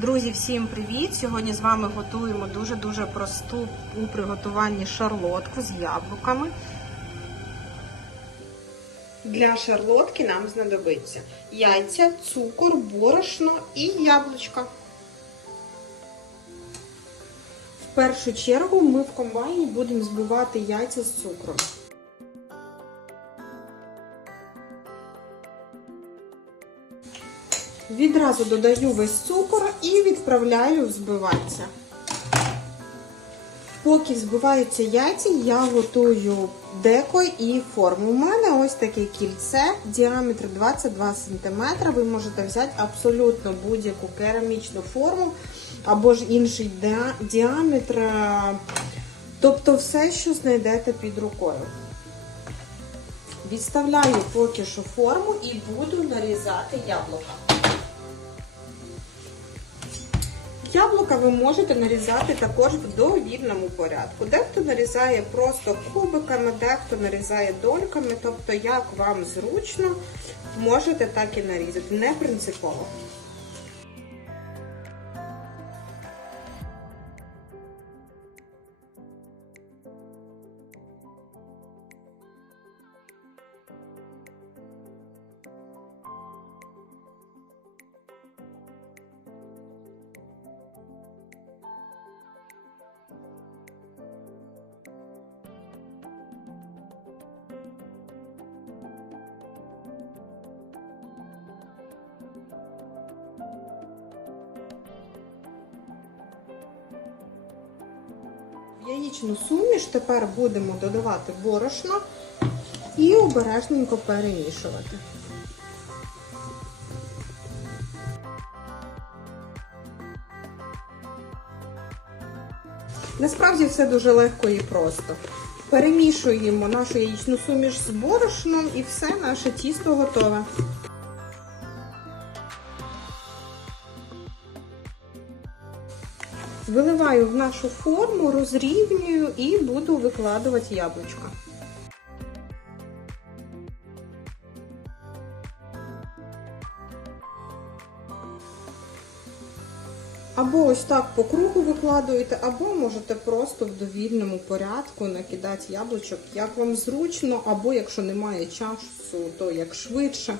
Друзі, всім привіт! Сьогодні з вами готуємо дуже-дуже просту у приготуванні шарлотку з яблуками. Для шарлотки нам знадобиться яйця, цукор, борошно і яблучко. В першу чергу ми в комбайні будемо збивати яйця з цукром. Відразу додаю весь цукор і відправляю взбиватися. Поки взбиваються яйця, я готую деко і форму. У мене ось таке кільце, діаметр 22 см. Ви можете взяти абсолютно будь-яку керамічну форму або ж інший діаметр, тобто все, що знайдете під рукою. Відставляю поки що форму і буду нарізати яблука. Яблука ви можете нарізати також в довільному порядку. Дехто нарізає просто кубиками, дехто нарізає дольками, тобто, як вам зручно, можете так і нарізати, не принципово. Яєчну суміш тепер будемо додавати борошно і обережненько перемішувати. Насправді все дуже легко і просто. Перемішуємо нашу яєчну суміш з борошном і все, наше тісто готове. Виливаю в нашу форму, розрівнюю і буду викладувати яблучко. Або ось так по кругу викладуєте, або можете просто в довільному порядку накидати яблучок, як вам зручно, або якщо немає часу, то як швидше.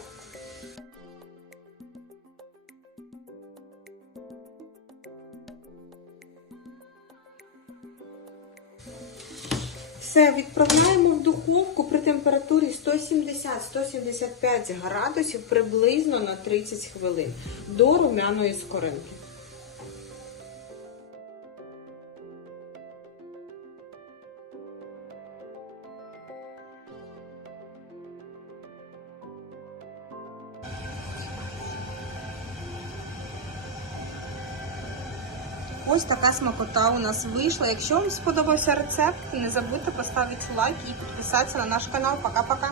Все, відправляємо в духовку при температурі 170-175 градусів приблизно на 30 хвилин до румяної скоринки. Ось така смакота у нас вийшла. Якщо вам сподобався рецепт, не забудьте поставити лайк і підписатися на наш канал. Пока-пока!